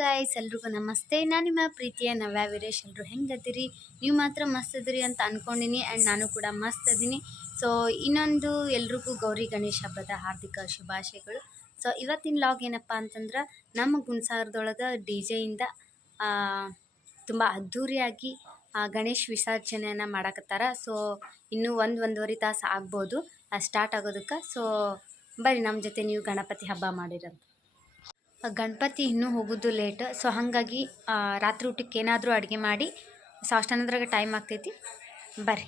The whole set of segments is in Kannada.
ಗಾಯ್ಸ್ ಎಲ್ರಿಗೂ ನಮಸ್ತೆ. ನಾನು ನಿಮ್ಮ ಪ್ರೀತಿಯ ನವ್ಯ ವೀರೇಶ್. ಎಲ್ಲರೂ ಹೆಂಗದಿರಿ? ನೀವು ಮಾತ್ರ ಮಸ್ತ್ ಅದಿರಿ ಅಂತ ಅಂದ್ಕೊಂಡಿನಿ ಆ್ಯಂಡ್ ನಾನು ಕೂಡ ಮಸ್ತ್ ಅದೀನಿ ಸೊ ಇನ್ನೊಂದು ಎಲ್ರಿಗೂ ಗೌರಿ ಗಣೇಶ ಹಬ್ಬದ ಹಾರ್ದಿಕ ಶುಭಾಶಯಗಳು. ಸೊ ಇವತ್ತಿನ ಲಾಗ್ ಏನಪ್ಪ ಅಂತಂದ್ರೆ, ನಮ್ಮ ಗುಣಸಾಗರದೊಳಗೆ ಡಿ ಜೆಯಿಂದ ತುಂಬ ಅದ್ಧೂರಿಯಾಗಿ ಗಣೇಶ್ ವಿಸರ್ಜನೆಯನ್ನು ಮಾಡಕತ್ತಾರ. ಸೊ ಇನ್ನೂ ಒಂದು ಒಂದೂವರೆ ತಾಸು ಆಗ್ಬೋದು ಸ್ಟಾರ್ಟ್ ಆಗೋದಕ್ಕೆ. ಸೊ ಬರ್ರಿ ನಮ್ಮ ಜೊತೆ ನೀವು ಗಣಪತಿ ಹಬ್ಬ ಮಾಡಿರಂತ. ಗಣಪತಿ ಇನ್ನೂ ಹೋಗೋದು ಲೇಟ್ ಸೊ ಹಾಗಾಗಿ ರಾತ್ರಿ ಊಟಕ್ಕೆ ಏನಾದರೂ ಅಡುಗೆ ಮಾಡಿ ಸೊ ಟೈಮ್ ಆಗ್ತೈತಿ. ಬರ್ರಿ.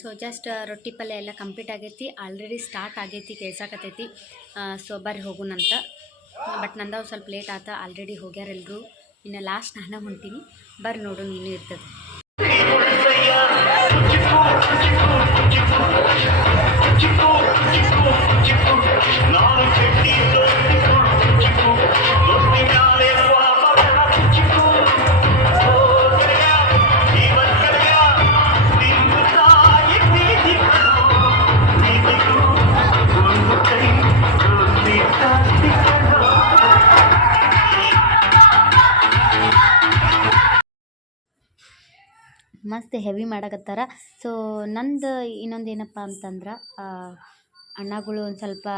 ಸೊ ಜಸ್ಟ್ ರೊಟ್ಟಿ ಪಲ್ಯ ಎಲ್ಲ ಕಂಪ್ಲೀಟ್ ಆಗೈತಿ. ಆಲ್ರೆಡಿ ಸ್ಟಾರ್ಟ್ ಆಗೈತಿ, ಕೇಳ್ಸಾಕತ್ತೈತಿ. ಸೊ ಬರ್ರಿ ಹೋಗೋಣಂತ ಬಟ್ ನಂದು ಸ್ವಲ್ಪ ಲೇಟ್ ಆತ. ಆಲ್ರೆಡಿ ಹೋಗ್ಯಾರೆಲ್ಲರೂ ಇನ್ನು ಲಾಸ್ಟ್ ನಾನು ಹೊಂಟೀನಿ. ಬರ್ರಿ ನೋಡು, ನೀನು ಇರ್ತದೆ. ಮಸ್ತ್ ಹೆವಿ ಮಾಡಕತ್ತಾರ. ಸೊ ನಂದು ಇನ್ನೊಂದು ಏನಪ್ಪ ಅಂತಂದ್ರೆ ಅಣ್ಣಗಳು ಒಂದು ಸ್ವಲ್ಪ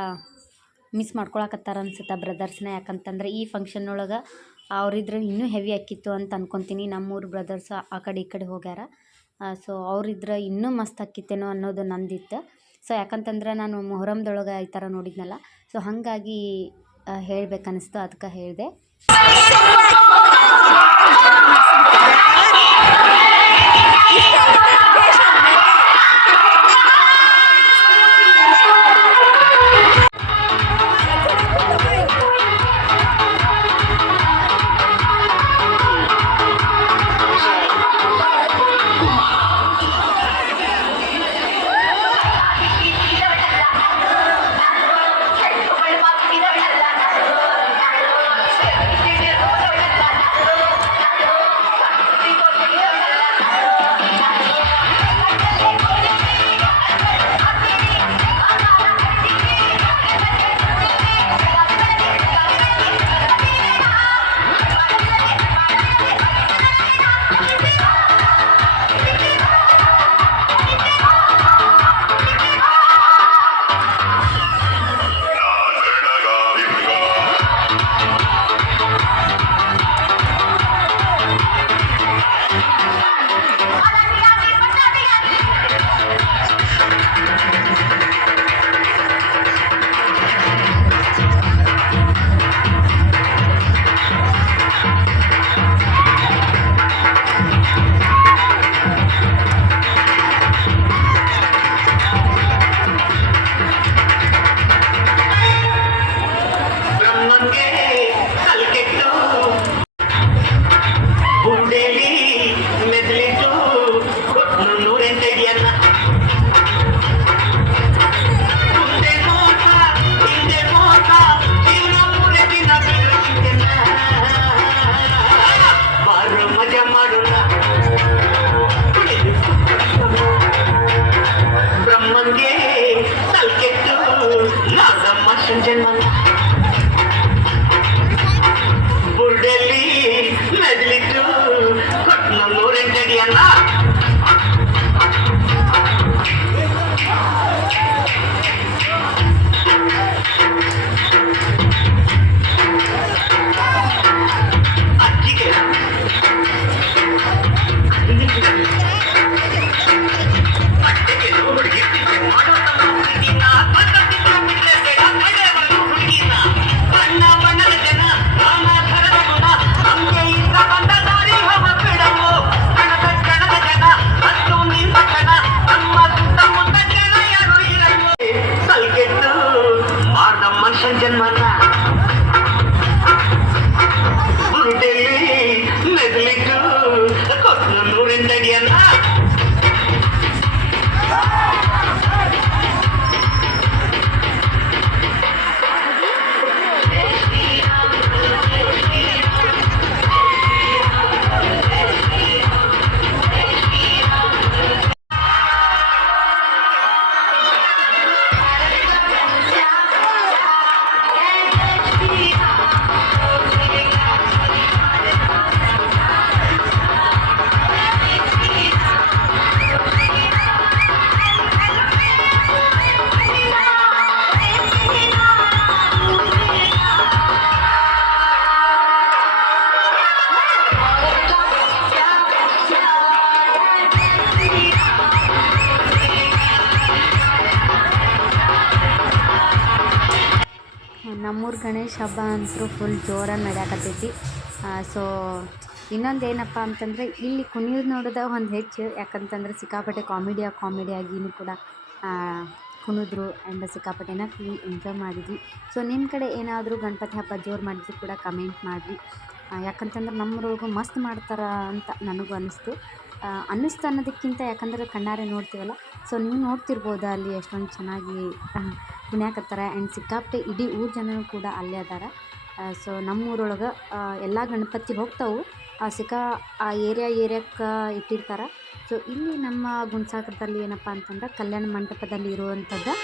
ಮಿಸ್ ಮಾಡ್ಕೊಳಕತ್ತಾರ ಅನ್ಸುತ್ತೆ ಬ್ರದರ್ಸ್ನ ಯಾಕಂತಂದ್ರೆ ಈ ಫಂಕ್ಷನ್ ಒಳಗೆ ಅವರಿದ್ರೆ ಇನ್ನೂ ಹೆವಿ ಆಕ್ಕಿತ್ತು ಅಂತ ಅನ್ಕೊತೀನಿ. ನಮ್ಮೂರು ಬ್ರದರ್ಸ್ ಆ ಕಡೆ ಈ ಕಡೆ ಹೋಗ್ಯಾರ. ಸೊ ಅವರಿದ್ರೆ ಇನ್ನೂ ಮಸ್ತ್ ಆಕ್ಕಿತ್ತೇನೋ ಅನ್ನೋದು ನಂದಿತ್ತು. ಸೊ ಯಾಕಂತಂದ್ರೆ ನಾನು ಮೊಹರಮ್ದೊಳಗೆ ಈ ಥರ ನೋಡಿದ್ನಲ್ಲ. ಸೊ ಹಾಗಾಗಿ ಹೇಳ್ಬೇಕನ್ನಿಸ್ತು ಅದಕ್ಕೆ ಹೇಳಿದೆ. ನಮ್ಮೂರು ಗಣೇಶ ಹಬ್ಬ ಅಂತೂ ಫುಲ್ ಜೋರಾಗಿ ನಡೆಯಕತ್ತೈತಿ. ಸೊ ಇನ್ನೊಂದು ಏನಪ್ಪ ಅಂತಂದರೆ ಇಲ್ಲಿ ಕುಣಿಯೋದು ನೋಡೋದ ಒಂದು ಹೆಚ್ಚು ಯಾಕಂತಂದ್ರೆ ಸಿಕ್ಕಾಪಟ್ಟೆ ಕಾಮಿಡಿಯ ಕಾಮಿಡಿಯಾಗಿನೂ ಕೂಡ ಕುಣಿದ್ರು ಆ್ಯಂಡ್ ಸಿಕ್ಕಾಪಟ್ಟೆನ ಫುಲ್ ಎಂಜಾಯ್ ಮಾಡಿದ್ವಿ. ಸೊ ನಿಮ್ಮ ಕಡೆ ಏನಾದರೂ ಗಣಪತಿ ಹಬ್ಬ ಜೋರು ಮಾಡಿದ್ರು ಕೂಡ ಕಮೆಂಟ್ ಮಾಡಿ ಯಾಕಂತಂದ್ರೆ ನಮ್ಮೂರೊಳಗೂ ಮಸ್ತ್ ಮಾಡ್ತಾರೆ ಅಂತ ನನಗೂ ಅನ್ನಿಸ್ತು ಆ, ಅನ್ನಿಸ್ತು ಅನ್ನೋದಕ್ಕಿಂತ ಯಾಕಂದರೆ ಕಣ್ಣಾರೆ ನೋಡ್ತೀವಲ್ಲ? ಸೊ ನೀವು ನೋಡ್ತಿರ್ಬೋದು ಅಲ್ಲಿ ಎಷ್ಟೊಂದು ಚೆನ್ನಾಗಿ ಕುಣಿಯಾಕತ್ತಾರ ಆ್ಯಂಡ್ ಸಿಕ್ಕಾಪಟ್ಟೆ ಇಡೀ ಊರು ಜನನೂ ಕೂಡ ಅಲ್ಲೇ ಅದಾರ. ಸೊ ನಮ್ಮೂರೊಳಗೆ ಎಲ್ಲ ಗಣಪತಿ ಹೋಗ್ತಾವು. ಆ, ಸಿಕ್ಕಾ, ಆ ಏರಿಯಾ ಏರಿಯಾಕ್ಕೆ ಇಟ್ಟಿರ್ತಾರೆ. ಸೊ ಇಲ್ಲಿ ನಮ್ಮ ಗುಣಸಾಗರದಲ್ಲಿ ಏನಪ್ಪ ಅಂತಂದ್ರೆ ಕಲ್ಯಾಣ ಮಂಟಪದಲ್ಲಿ ಇರುವಂಥದ್ದು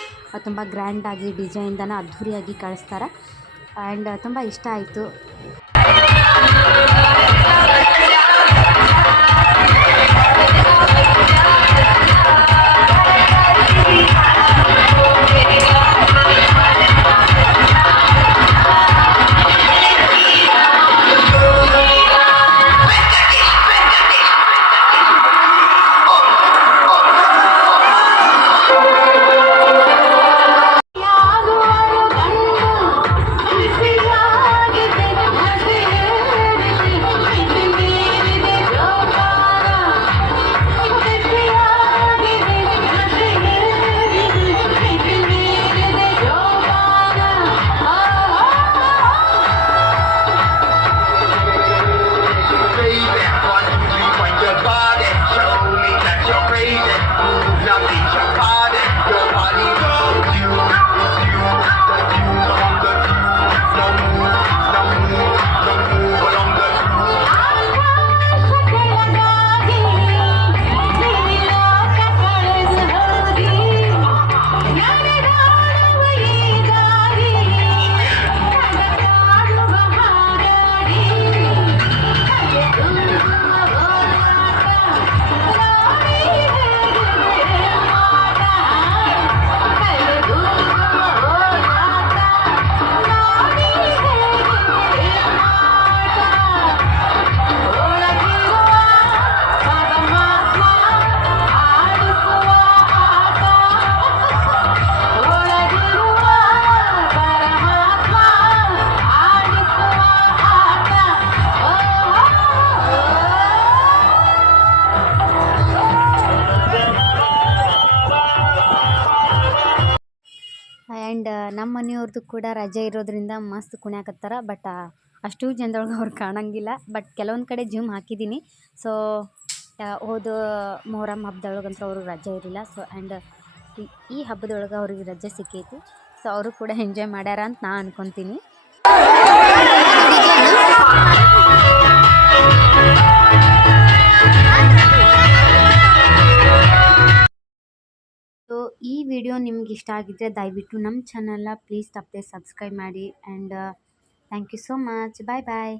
ತುಂಬ ಗ್ರ್ಯಾಂಡಾಗಿ ಡಿಸೈನ್ದನ ಅದ್ಧೂರಿಯಾಗಿ ಕಳಿಸ್ತಾರೆ ಆ್ಯಂಡ್ ತುಂಬ ಇಷ್ಟ ಆಯಿತು. ನಮ್ಮ ಮನೆಯವ್ರದ್ದು ಕೂಡ ರಜೆ ಇರೋದ್ರಿಂದ ಮಸ್ತ್ ಕುಣಿಯಾಕತ್ತಾರ ಬಟ್ ಅಷ್ಟು ಜನದೊಳಗೆ ಅವ್ರು ಕಾಣಂಗಿಲ್ಲ. ಬಟ್ ಕೆಲವೊಂದು ಕಡೆ ಜಿಮ್ ಹಾಕಿದ್ದೀನಿ ಸೊ ಹೋದ ಮೊಹರಮ್ ಹಬ್ದೊಳಗಂತೂ ಅವ್ರಿಗೆ ರಜೆ ಇರಲಿಲ್ಲ. ಸೊ ಆ್ಯಂಡ್ ಈ ಹಬ್ಬದೊಳಗೆ ಅವ್ರಿಗೆ ರಜೆ ಸಿಕ್ಕೈತಿ. ಸೊ ಅವರು ಕೂಡ ಎಂಜಾಯ್ ಮಾಡ್ಯಾರ ಅಂತ ನಾ ಅನ್ಕೊತೀನಿ. ಈ ವಿಡಿಯೋ ನಿಮ್ಗೆ ಇಷ್ಟ ಆಗಿದ್ದರೆ ದಯವಿಟ್ಟು ನಮ್ಮ ಚಾನಲ್ನ ಪ್ಲೀಸ್ ತಪ್ಪದೆ ಸಬ್ಸ್ಕ್ರೈಬ್ ಮಾಡಿ. And thank you so much bye bye